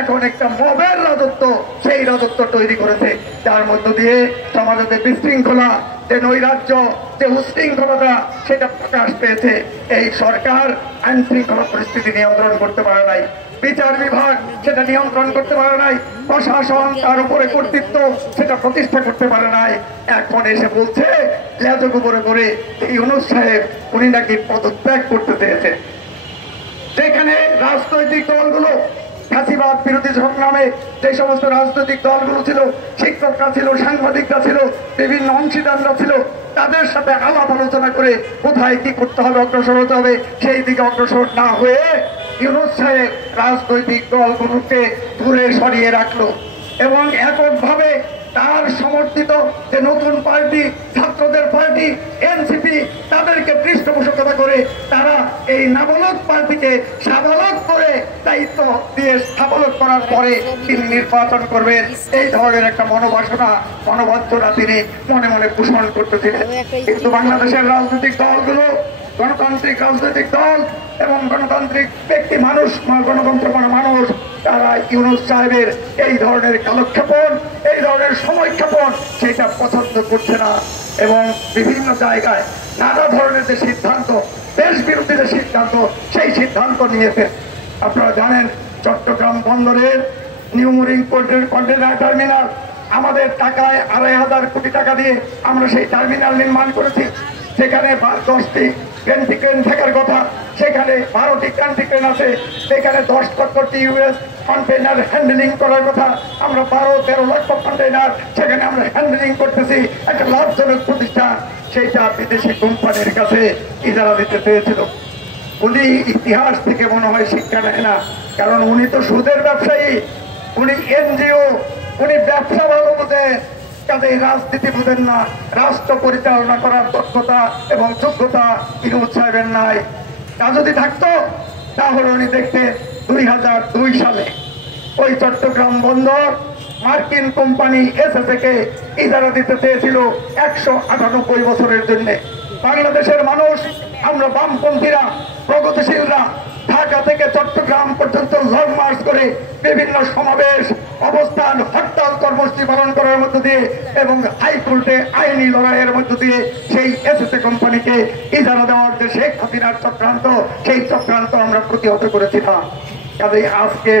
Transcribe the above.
এখন একটা মবের রাজত্ব, সেই রাজত্ব তৈরি করেছে, যার মধ্য দিয়ে সমাজে বিশৃঙ্খলা, যে নৈরাজ্য, যে উশৃঙ্খলতা সেটা প্রকাশ পেয়েছে। এই সরকার আইন শৃঙ্খলা পরিস্থিতি নিয়ন্ত্রণ করতে পারে নাই, বিচার বিভাগ সেটা নিয়ন্ত্রণ করতে পারে নাই, প্রশাসন তার উপরে কর্তৃত্ব সেটা প্রতিষ্ঠা করতে পারে নাই। এখন এসে বলছে লেজক উপরে করে ইউনূস সাহেব উনি নাকি পদত্যাগ করতে চেয়েছে। যেখানে রাজনৈতিক দলগুলো ফাঁসিবাদ বিরোধী সংগ্রামে যে সমস্ত রাজনৈতিক দলগুলো ছিল, শিক্ষকরা ছিল, সাংবাদিকরা ছিল, বিভিন্ন অংশীদাররা ছিল, তাদের সাথে আলাপ আলোচনা করে কোথায় কি করতে হবে, অগ্রসর হতে হবে, সেই দিকে অগ্রসর না হয়ে ইউনূস সাহেব রাজনৈতিক দলগুলোকে দূরে সরিয়ে রাখলো এবং এককভাবে তার সমর্থিত যে নতুন পার্টি, ছাত্রদের পার্টি এনসিপি, তাদেরকে পৃষ্ঠপোষকতা করে তারা এই নাবালক পার্টিকে সাবালক করে দায়িত্ব দিয়ে স্থাপন করার পরে তিনি নির্বাচন করবেন, এই ধরনের একটা মনোবাসনা, মনোবাঞ্ছনা তিনি মনে মনে পোষণ করতেছিলেন। কিন্তু বাংলাদেশের রাজনৈতিক দলগুলো, গণতান্ত্রিক রাজনৈতিক দল এবং গণতান্ত্রিক ব্যক্তি মানুষ, গণতন্ত্রপূর্ণ মানুষ, তারা ইউনূস সাহেবের এই ধরনের কালক্ষেপণ, এই ধরনের সময়ক্ষেপণ সেটা পছন্দ করছে না এবং বিভিন্ন জায়গায় নানা ধরনের যে সিদ্ধান্ত, দেশ বিরোধী যে সিদ্ধান্ত, সেই সিদ্ধান্ত নিয়েছে। আপনারা জানেন চট্টগ্রাম বন্দরের নিউ মুরিং কন্টেইনার টার্মিনাল আমাদের টাকায় ২৫০০ কোটি টাকা দিয়ে আমরা সেই টার্মিনাল নির্মাণ করেছি। সেখানে ১০টি ক্যান্টি ক্রেন থাকার কথা, সেখানে 12টি ক্যান্টি ক্রেন আছে। সেখানে ১০ ইউএস কন্টেইনার হ্যান্ডেলিং করার কথা, আমরা ১২-১৩ লক্ষ কন্টেইনার সেখানে আমরা হ্যান্ডেলিং করতেছি। একটা লাভজনক প্রতিষ্ঠান, সেইটা বিদেশি কোম্পানির কাছে ইজারা দিতে চেয়েছিল। উনি ইতিহাস থেকে মনে হয় শিক্ষা নেয় না, কারণ উনি তো সুদের ব্যবসায়ী, উনি এনজিও, উনি ব্যবসা ভালো বোঝেন, কাজে রাজনীতি বোঝেন না। রাষ্ট্র পরিচালনা করার দক্ষতা এবং যোগ্যতা ইউনূস সাহেবের নাই। তা যদি থাকতো তাহলে উনি দেখতে ২০০২ সালে ওই চট্টগ্রাম বন্দর মার্কিন কোম্পানি এসএসএ কে ইজারা দিতে চেয়েছিল ১৯৮ বছরের জন্য। বাংলাদেশের মানুষ, আমরা বামপন্থীরা, প্রগতিশীলরা ঢাকা থেকে চট্টগ্রাম পর্যন্ত লং মার্চ করে বিভিন্ন সমাবেশ, অবস্থান, হরতাল কর্মসূচি পালন করার মধ্য দিয়ে এবং হাইকোর্টে আইনি লড়াইয়ের মধ্য দিয়ে সেই এসএসএ কোম্পানিকে ইজারা দেওয়ার যে শেখ হাসিনার চক্রান্ত, সেই চক্রান্ত আমরা প্রতিহত করেছিলাম। কাজেই আজকে